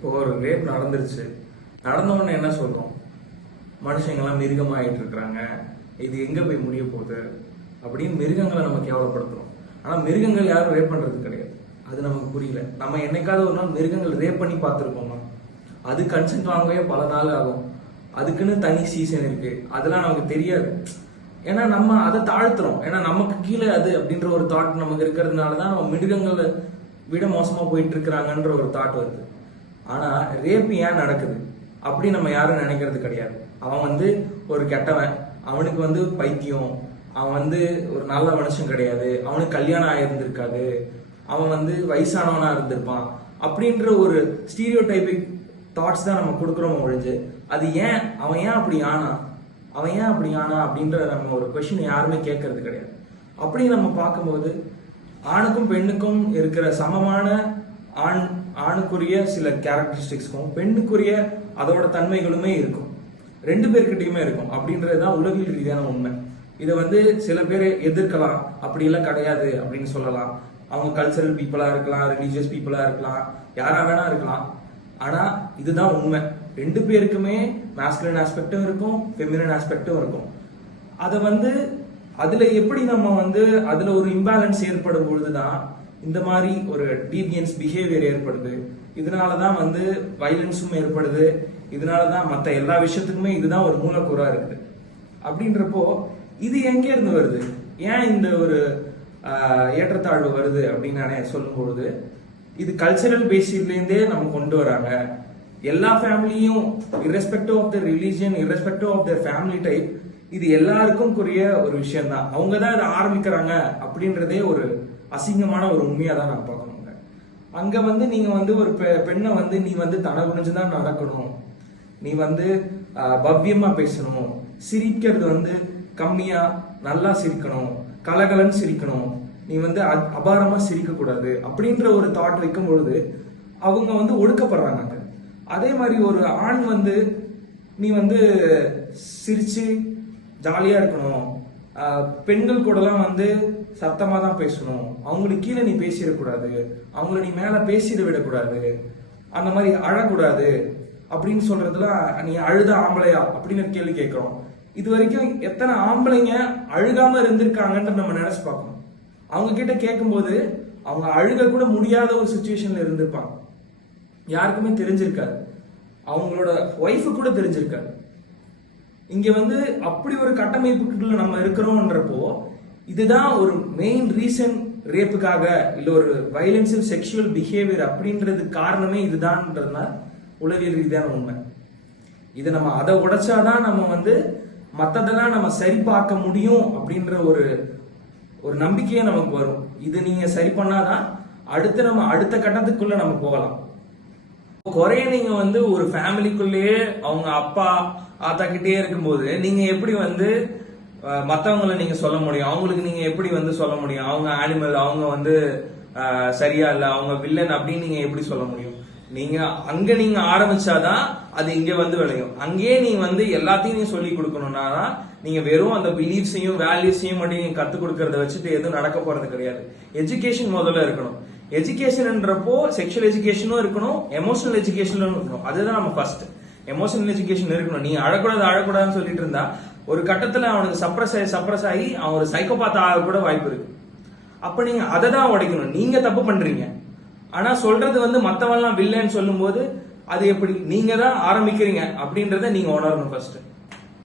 இப்போ ஒரு ரேப் நடந்துருச்சு, நடந்தவொடனே என்ன சொல்றோம்? மனுஷங்கள்லாம் மிருகமாயிட்டு இருக்கிறாங்க, இது எங்க போய் முடிய போகுது அப்படின்னு மிருகங்களை நம்ம கேவலப்படுத்துறோம். ஆனா மிருகங்கள் யாரும் ரேப் பண்றது கிடையாது. அது நமக்கு புரியல. நம்ம என்னைக்காவது ஒரு நாள் மிருகங்கள் ரேப் பண்ணி பார்த்துருப்போமா? அது கன்சென்ட் வாங்கவே பல நாள் ஆகும். அதுக்குன்னு தனி சீசன் இருக்கு. அதெல்லாம் நமக்கு தெரியாது. ஏன்னா நம்ம அதை தாழ்த்துறோம். ஏன்னா நமக்கு கீழே அது அப்படின்ற ஒரு தாட் நமக்கு இருக்கிறதுனாலதான் நம்ம மிருகங்களை விட மோசமா போயிட்டு இருக்கிறாங்கன்ற ஒரு தாட் வருது. ஆனா ரேப் ஏன் நடக்குது அப்படி நம்ம யாரும் நினைக்கிறது கிடையாது. அவன் ஒரு கெட்டவன், அவனுக்கு பைத்தியம், அவன் ஒரு நல்ல மனுஷன் கிடையாது, அவனுக்கு கல்யாணம் ஆயிருந்திருக்காது, அவன் வயசானவனா இருந்திருப்பான் அப்படின்ற ஒரு ஸ்டீரியோ டைபிக் தாட்ஸ் தான் நம்ம கொடுக்குறோம் ஒழிஞ்சு அது அவன் ஏன் அப்படி ஆனா அப்படின்ற நம்ம ஒரு கொஸ்டின் யாருமே கேட்கறது கிடையாது. அப்படி நம்ம பார்க்கும்போது ஆணுக்கும் பெண்ணுக்கும் இருக்கிற சமமான ஆணுக்குரிய சில கேரக்டரிஸ்டிக்ஸ்க்கும் பெண்ணுக்குரிய அதோட தன்மைகளுமே இருக்கும். ரெண்டு பேர்கிட்டயுமே இருக்கும் அப்படின்றதுதான் உளவியல் ரீதியான உண்மை. இதை சில பேர் எதிர்க்கலாம், அப்படி எல்லாம் கிடையாது அப்படின்னு சொல்லலாம். அவங்க கல்ச்சரல் பீப்புளா இருக்கலாம், ரிலீஜியஸ் பீப்புளா இருக்கலாம், யாரா வேணா இருக்கலாம். ஆனா இதுதான் உண்மை. ரெண்டு பேருக்குமே மாஸ்குலின் ஆஸ்பெக்டும் இருக்கும், ஃபெமினின் ஆஸ்பெக்டும் இருக்கும். அதை அதுல எப்படி நம்ம அதுல ஒரு இம்பேலன்ஸ் ஏற்படும் பொழுதுதான் இந்த மாதிரி ஒரு டீவியன்ஸ் பிஹேவியர் ஏற்படுது. இதனாலதான் வயலன்ஸும் ஏற்படுது. இதனாலதான் மற்ற எல்லா விஷயத்துக்குமே இதுதான் ஒரு மூலக்கூறா இருக்குது. அப்படின்றப்போ இது எங்க இருந்து வருது, ஏன் இந்த ஒரு ஏற்றத்தாழ்வு வருது அப்படின்னு நானே சொல்லும் பொழுது இது கல்ச்சரல் பேசிஸ்ல இருந்தே நம்ம கொண்டு வராங்க. எல்லா ஃபேமிலியும் irrespective of the religion, irrespective of the family type, இது எல்லாருக்கும் கூறிய ஒரு விஷயம் தான். அவங்க தான் இதை ஆரம்பிக்கிறாங்க அப்படின்றதே ஒரு அசிங்கமான ஒரு உண்மையா தான் நான் பார்க்கணுங்க. அங்க நீங்க ஒரு பெண்ணை நீ தன குனிஞ்சுதான் நடக்கணும், நீ பவ்யமா பேசணும், சிரிக்கிறது கம்மியா நல்லா சிரிக்கணும், கலகலன்னு சிரிக்கணும், நீ அபாரமா சிரிக்க கூடாது அப்படின்ற ஒரு தாட் வைக்கும் பொழுது அவங்க ஒடுக்கப்படுறாங்க. அதே மாதிரி ஒரு ஆண் நீ சிரிச்சு ஜாலியா இருக்கணும், பெண்கள் கூடலாம் சத்தமா தான் பேசணும், அவங்களுக்கு கீழே நீ பேசிடக்கூடாது, அவங்கள நீ மேல பேசிட விடக்கூடாது, அந்த மாதிரி அழக்கூடாது அப்படின்னு சொல்றதுலாம் நீ அழுத ஆம்பளையா அப்படின்னு கேள்வி கேட்கிறோம். இது வரைக்கும் எத்தனை ஆம்பளைங்க அழுகாம இருந்திருக்காங்கன்ற நம்ம நினைச்சு பார்க்கணும். அவங்க கிட்ட கேட்கும்போது அவங்க அழுக கூட முடியாத ஒரு சுச்சுவேஷன்ல இருந்திருப்பாங்க. யாருக்குமே தெரிஞ்சிருக்காது, அவங்களோட ஒய்ஃபு கூட தெரிஞ்சிருக்காது. இங்க அப்படி ஒரு கட்டமைப்புக்குள்ள நம்ம இருக்கிறோம்ன்றப்போ இதுதான் ஒரு மெயின் ரீசன் ரேப்புக்காக இல்ல ஒரு வயலன்சிவ் செக்ஷுவல் பிஹேவியர் அப்படின்றது காரணமே இதுதான்றதுனா உளவியல் ரீதியான உண்மை. இதை நம்ம அதை உடைச்சாதான் நம்ம மத்ததெல்லாம் நம்ம சரி பார்க்க முடியும் அப்படின்ற ஒரு நம்பிக்கையே நமக்கு வரும். இது நீங்க சரி பண்ணாதான் நம்ம அடுத்த கட்டத்துக்குள்ள நம்ம போகலாம். குறைய நீங்க ஒரு ஃபேமிலிக்குள்ளேயே அவங்க அப்பா ஆத்தா கிட்டே இருக்கும்போது நீங்க எப்படி மத்தவங்களை நீங்க சொல்ல முடியும்? அவங்களுக்கு நீங்க எப்படி சொல்ல முடியும் அவங்க அனிமல், அவங்க சரியா இல்ல, அவங்க வில்லன் அப்படின்னு நீங்க எப்படி சொல்ல முடியும்? நீங்க ஆரம்பிச்சாதான் அது இங்க விளையும். அங்கேயே நீ எல்லாத்தையும் நீ சொல்லி கொடுக்கணும்னா நீங்க வெறும் அந்த பிலீஃப்ஸையும் வேல்யூஸையும் மட்டும் நீங்க கத்துக் கொடுக்கறத வச்சுட்டு எதுவும் நடக்க போறது கிடையாது. எஜுகேஷன் முதல்ல இருக்கணும். எஜுகேஷன்ன்றப்போ செக்ஷுவல் எஜுகேஷனும் இருக்கணும், எமோஷனல் எஜுகேஷனும் இருக்கணும். அதுதான் நம்ம ஃபர்ஸ்ட். எமோஷனல் எஜுகேஷன் இருக்கணும். நீ அழக்கூடாதுன்னு சொல்லிட்டு இருந்தா ஒரு கட்டத்துல அவனுக்கு சப்ரஸ் ஆகி அவன் ஒரு சைக்கோபாத் ஆக கூட வாய்ப்பு இருக்கு. அப்ப நீங்க அதை தான் உடைக்கணும். நீங்க தப்பு பண்றீங்க, ஆனா சொல்றது மத்தவெல்லாம் வில்லன்னு சொல்லும் போது அது எப்படி நீங்க தான் ஆரம்பிக்கிறீங்க அப்படின்றத நீங்க உணரணும் ஃபர்ஸ்ட்.